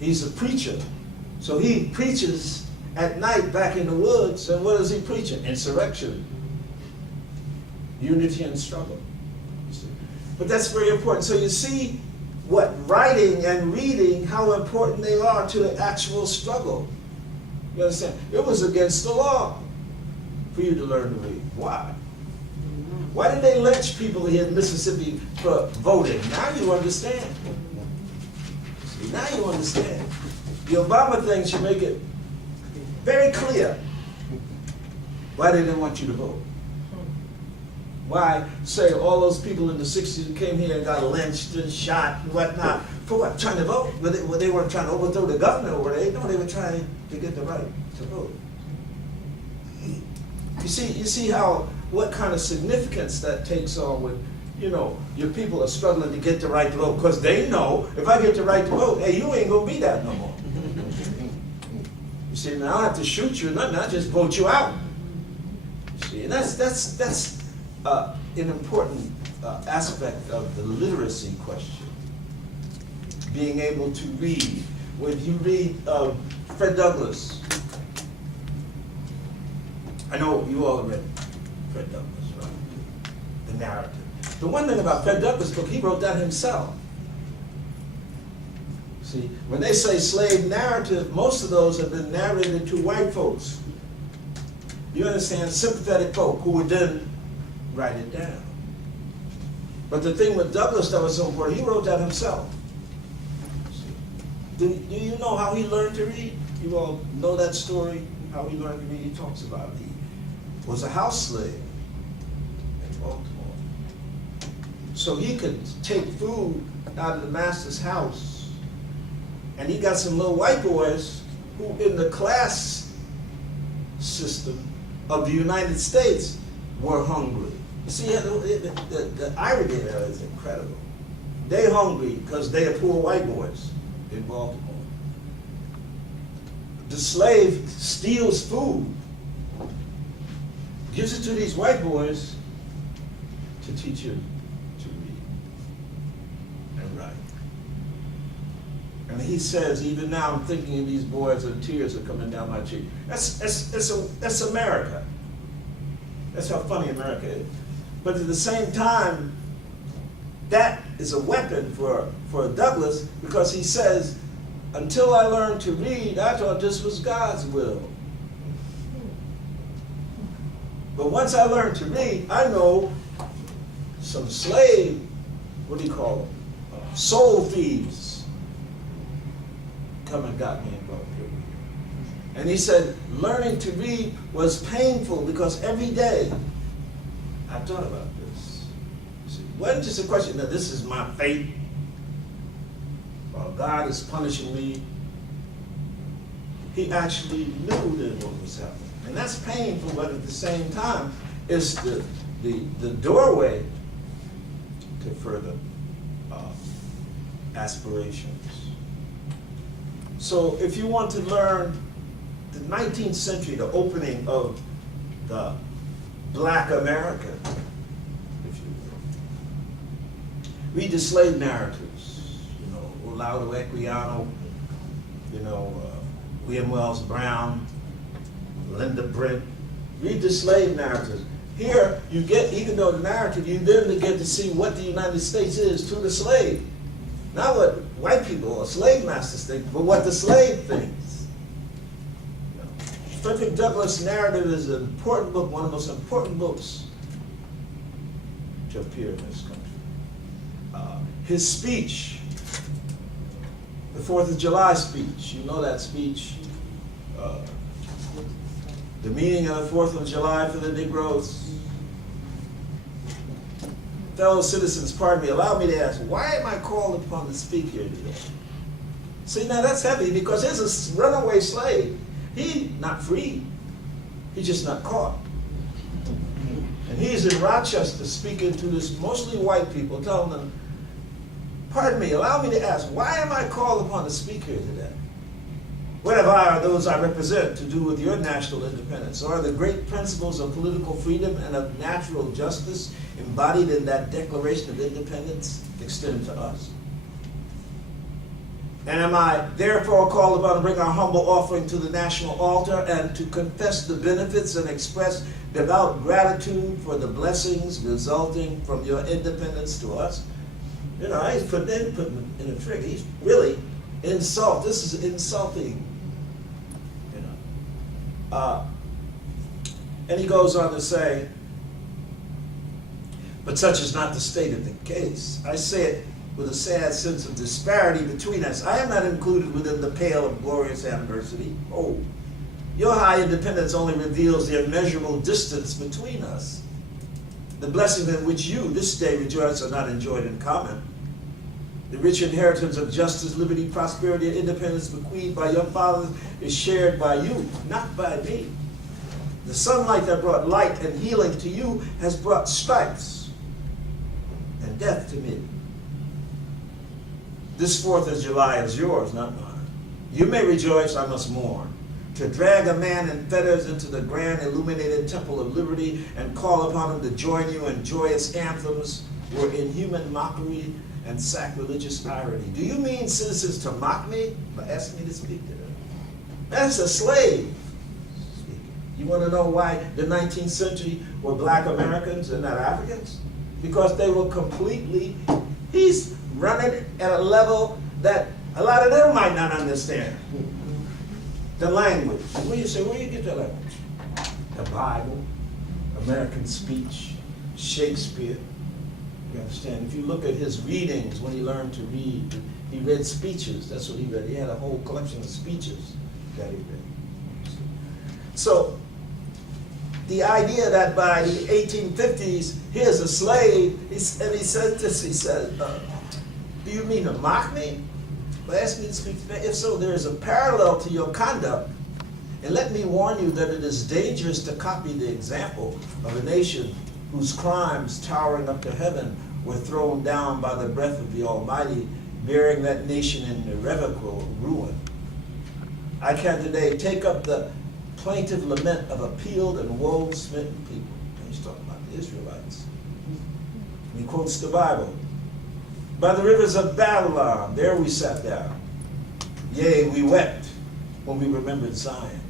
He's a preacher. So he preaches at night back in the woods, and what is he preaching? Insurrection. Unity and struggle. But that's very important. So you see what writing and reading, how important they are to the actual struggle. You understand? It was against the law for you to learn to read. Why? Why did they lynch people here in Mississippi for voting? Now you understand. See, now you understand. The Obama thing should make it very clear why they didn't want you to vote. Why say all those people in the 60s who came here and got lynched and shot and whatnot, for what? Trying to vote? They weren't trying to overthrow the government, were they? No, they were trying to get the right to vote. You see how, what kind of significance that takes on when, you know, your people are struggling to get the right to vote, because they know if I get the right to vote, hey, you ain't gonna be that no more. You see, now I don't have to shoot you or nothing, I just vote you out. You see, and that's an important aspect of the literacy question. Being able to read. When you read Fred Douglass, I know you all read Fred Douglass, right? The narrative. The one thing about Fred Douglass' book, he wrote that himself. See, when they say slave narrative, most of those have been narrated to white folks. You understand? Sympathetic folk who would then write it down. But the thing with Douglass that was so important, he wrote that himself. Do you know how he learned to read? You all know that story, how he learned to read? He talks about it. He was a house slave in Baltimore. So he could take food out of the master's house, and he got some little white boys who in the class system of the United States were hungry. You see, the irony there is incredible. They hungry because they are poor white boys in Baltimore. The slave steals food, gives it to these white boys to teach him to read and write. And he says, even now I'm thinking of these boys and tears are coming down my cheek. That's America. That's how funny America is. But at the same time, that is a weapon for Douglass, because he says, until I learned to read, I thought this was God's will. But once I learned to read, I know some slave, what do you call them? Soul thieves come and got me and brought me here. And he said, learning to read was painful because every day I thought about this. See, it wasn't just a question that this is my fate, or God is punishing me. He actually knew that what was happening. And that's painful, but at the same time, it's the doorway to further aspirations. So if you want to learn the 19th century, the opening of the Black America, if you will, read the slave narratives, you know, Olaudah Equiano, you know, William Wells Brown, Linda Brent. Read the slave narratives. Here, you get, even though the narrative, you then get to see what the United States is to the slave. Not what white people or slave masters think, but what the slave thinks. You know, Frederick Douglass' narrative is an important book, one of the most important books to appear in this country. His speech, the 4th of July speech, you know that speech. The meaning of the 4th of July for the Negroes. Fellow citizens, pardon me, allow me to ask, why am I called upon to speak here today? See, now that's heavy, because there's a runaway slave. He's not free. He's just not caught. And he's in Rochester speaking to this mostly white people, telling them, pardon me, allow me to ask, why am I called upon to speak here today? What have I or those I represent to do with your national independence? Or are the great principles of political freedom and of natural justice embodied in that Declaration of Independence extended to us? And am I therefore called upon to bring our humble offering to the national altar and to confess the benefits and express devout gratitude for the blessings resulting from your independence to us? You know, he's putting in a trick. He's really insult. This is insulting. You know. And he goes on to say, but such is not the state of the case. I say it with a sad sense of disparity between us. I am not included within the pale of glorious adversity. Oh, your high independence only reveals the immeasurable distance between us. The blessings in which you this day rejoice are not enjoyed in common. The rich inheritance of justice, liberty, prosperity, and independence bequeathed by your fathers is shared by you, not by me. The sunlight that brought light and healing to you has brought stripes and death to me. This 4th of July is yours, not mine. You may rejoice, I must mourn. To drag a man in fetters into the grand illuminated temple of liberty and call upon him to join you in joyous anthems were inhuman mockery and sacrilegious irony. Do you mean, citizens, to mock me by asking me to speak to them? That's a slave. You want to know why the 19th century were black Americans and not Africans? Because they were completely, he's running at a level that a lot of them might not understand. The language. Where you say, where you get the language? The Bible, American speech, Shakespeare. You understand? If you look at his readings when he learned to read, he read speeches. That's what he read. He had a whole collection of speeches that he read. So the idea that by the 1850s, here's a slave, and he said this, he said, do you mean to mock me? Well, ask me to speak to me. If so, there is a parallel to your conduct. And let me warn you that it is dangerous to copy the example of a nation whose crimes, towering up to heaven, were thrown down by the breath of the Almighty, burying that nation in irrevocable ruin. I can today take up the plaintive lament of a peeled and woe-smitten people. And he's talking about the Israelites. And he quotes the Bible. By the rivers of Babylon, there we sat down. Yea, we wept when we remembered Zion.